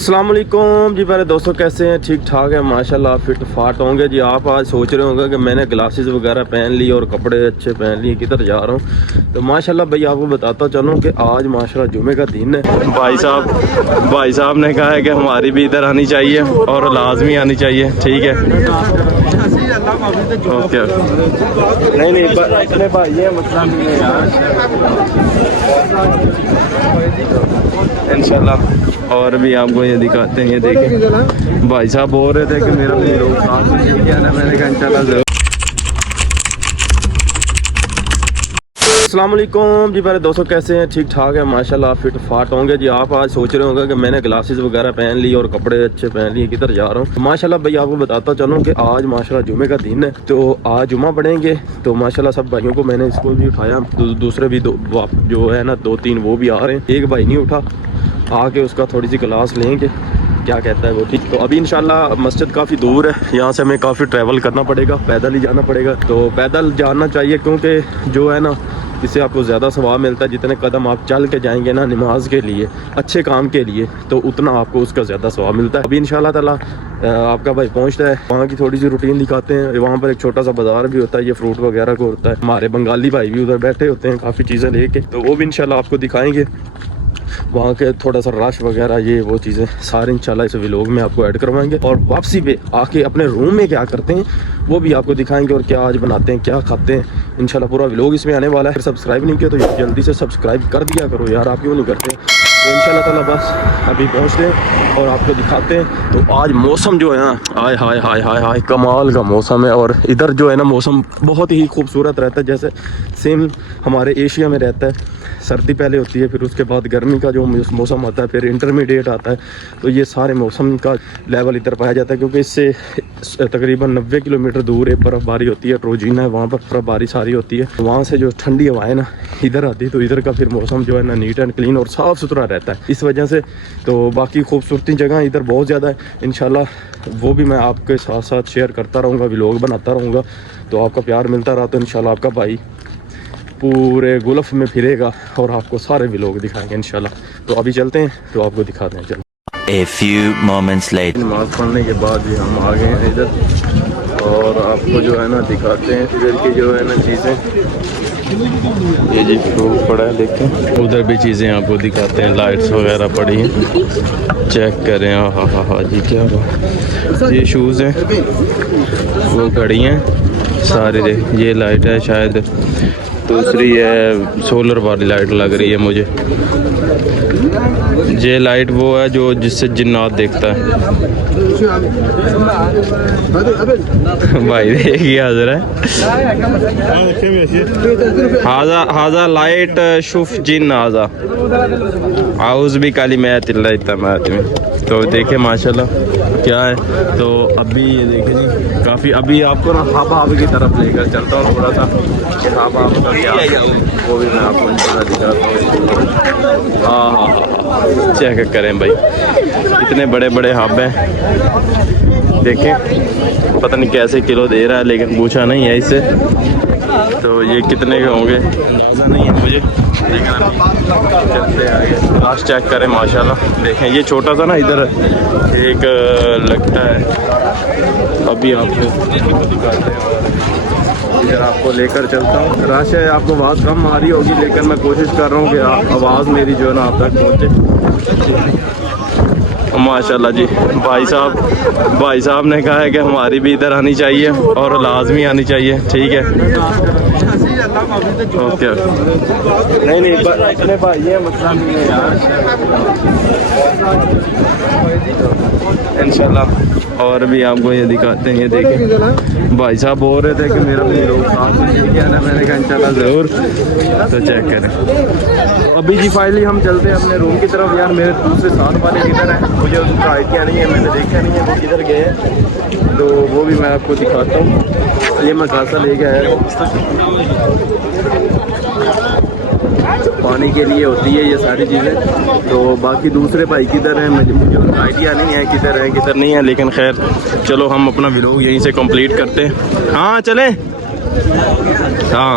अस्सलाम वालेकुम जी मेरे दोस्तों, कैसे हैं? ठीक ठाक है माशाल्लाह, फिट फाट होंगे जी। आप आज सोच रहे होंगे कि मैंने ग्लासेस वगैरह पहन ली और कपड़े अच्छे पहन लिए, किधर जा रहा हूँ। तो माशाल्लाह भाई आपको बताता चलूँ कि आज माशाल्लाह जुमे का दिन है। भाई साहब ने कहा है कि हमारी भी इधर आनी चाहिए और लाजमी आनी चाहिए, ठीक है। ओके, नहीं अपने भाई है, मसला नहीं है यार, इंशाल्लाह। और भी आपको ये दिखाते हैं, ये देखें भाई साहब बोल रहे थे कि मेरा भी लोग साथ में ठीक है ना, मैंने कहा इंशाल्लाह जरूर। अस्सलाम वालेकुम जी मेरे दोस्तों, कैसे हैं? ठीक ठाक है माशाल्लाह, फिट फाट होंगे जी। आप आज सोच रहे होंगे कि मैंने ग्लासेस वगैरह पहन ली और कपड़े अच्छे पहन लिए, किधर जा रहा हूँ। तो माशाल्लाह भाई आपको बताता चलूँ कि आज माशाल्लाह जुमे का दिन है, तो आज जुमा पढ़ेंगे। तो माशाल्लाह सब भाइयों को मैंने स्कूल भी उठाया, दूसरे भी जो है ना 2-3 वो भी आ रहे हैं। एक भाई नहीं उठा, आके उसका थोड़ी सी क्लास लेंगे, क्या कहता है वो, ठीक। तो अभी इंशाल्लाह मस्जिद काफ़ी दूर है, यहाँ से हमें काफ़ी ट्रैवल करना पड़ेगा, पैदल ही जाना पड़ेगा। तो पैदल जाना चाहिए क्योंकि जो है ना इससे आपको ज़्यादा सवाब मिलता है। जितने कदम आप चल के जाएंगे ना नमाज के लिए, अच्छे काम के लिए, तो उतना आपको उसका ज़्यादा सवाब मिलता है। अभी इंशाल्लाह ताला आपका भाई पहुंचता है, वहाँ की थोड़ी सी रूटीन दिखाते हैं। वहाँ पर एक छोटा सा बाजार भी होता है, ये फ्रूट वगैरह को होता है। हमारे बंगाली भाई भी उधर बैठे होते हैं काफ़ी चीज़ें लेके, तो वो भी इंशाल्लाह आपको दिखाएंगे। वहाँ के थोड़ा सा रश वगैरह ये वो चीज़ें सारे इंशाल्लाह इस व्लॉग में आपको ऐड करवाएंगे। और वापसी पे आके अपने रूम में क्या करते हैं वो भी आपको दिखाएंगे, और क्या आज बनाते हैं, क्या खाते हैं। इंशाल्लाह पूरा व्लॉग इसमें आने वाला है। फिर सब्सक्राइब नहीं किया तो जल्दी से सब्सक्राइब कर दिया करो यार, आप क्यों नहीं करते। तो इंशाल्लाह ताला बस अभी पहुँचते हैं और आपको दिखाते हैं। तो आज मौसम जो है ना, हाय हाय हाय हाय हाय, कमाल का मौसम है। और इधर जो है ना मौसम बहुत ही खूबसूरत रहता है, जैसे सेम हमारे एशिया में रहता है। सर्दी पहले होती है, फिर उसके बाद गर्मी का जो मौसम आता है, फिर इंटरमीडिएट आता है। तो ये सारे मौसम का लेवल इधर पाया जाता है, क्योंकि इससे तकरीबन 90 किलोमीटर दूर एक बर्फ़बारी होती है, ट्रोजीना है, वहाँ पर बर्फ़बारी सारी होती है। वहाँ से जो ठंडी हवाएं ना इधर आती है, तो इधर का फिर मौसम जो है ना नीट एंड क्लीन और साफ़ सुथरा रहता है इस वजह से। तो बाकी खूबसूरती जगह इधर बहुत ज़्यादा है, इंशाल्लाह वो भी मैं आपके साथ साथ शेयर करता रहूँगा, व्लॉग बनाता रहूँगा। तो आपका प्यार मिलता रहा तो इंशाल्लाह आपका भाई पूरे गुल्फ में फिरेगा और आपको सारे व्लॉग दिखाएंगे इंशाल्लाह। तो अभी चलते हैं, तो आपको दिखाते हैं। चलो, A few moments later. नमाज पढ़ने के बाद भी हम आ गए हैं इधर, और आपको जो है ना दिखाते हैं इधर की जो है ना चीज़ें। ये जी फ्रूट पड़ा है, देखें। उधर भी चीज़ें आपको दिखाते हैं, लाइट्स वगैरह पड़ी हैं, चेक करें। हाँ जी, क्या बात। ये शूज़ हैं, वो घड़ी हैं सारे। ये लाइट है, शायद दूसरी है, सोलर वाली लाइट लग रही है मुझे। ये लाइट वो है जो जिससे जिन्नात देखता है। भाई देखिए हजर है, हाजा लाइट शुफ जिन हाजा आउज़ भी काली मैत में। तो देखे माशाल्लाह क्या है। तो अभी ये देखें जी, काफ़ी अभी आपको ना हाब की तरफ लेकर चलता हूँ थोड़ा सा, कि हाब का क्या वो भी मैं आपको इंशाल्लाह दिखाता हूँ। हाँ, चेक करें भाई, इतने बड़े बड़े हाब हैं, देखें। पता नहीं कैसे किलो दे रहा है, लेकिन पूछा नहीं है इससे। तो ये कितने के होंगे अंदाज़ा नहीं है मुझे, लेकिन अभी चलते आगे लास्ट चेक करें। माशाल्लाह देखें, ये छोटा सा ना इधर एक लगता है। अभी आपको दिखाते हैं, इधर आपको लेकर चलता हूँ। रश है, आपको आवाज़ कम आ रही होगी, लेकिन मैं कोशिश कर रहा हूँ कि आवाज़ मेरी जो है ना आप तक पहुँचे। माशाल्लाह जी, भाई साहब ने कहा है कि हमारी भी इधर आनी चाहिए और लाजमी आनी चाहिए, ठीक है। ओके, नहीं अपने भाई है, मसला नहीं है यार, इंशाल्लाह। और भी आपको ये दिखाते हैं, ये देखें। भाई साहब बोल रहे थे कि मेरा भी लोग साथ में ठीक है ना, मैंने कहा इंशाल्लाह ज़रूर। तो चेक करें। अभी जी फाइनली हम चलते हैं अपने रूम की तरफ। यार मेरे दूसरे साथ वाले किधर हैं मुझे उसका आइडिया नहीं है, मैंने देखा नहीं है वो किधर गए हैं, तो वो भी मैं आपको दिखाता हूँ। ये मसासा ले गया है, पानी के लिए होती है ये सारी चीज़ें। तो बाकी दूसरे भाई किधर हैं मुझे उनका आइडिया नहीं है, किधर है किधर नहीं है, लेकिन खैर चलो हम अपना व्लॉग यहीं से कंप्लीट करते हैं। हाँ चलें, हाँ।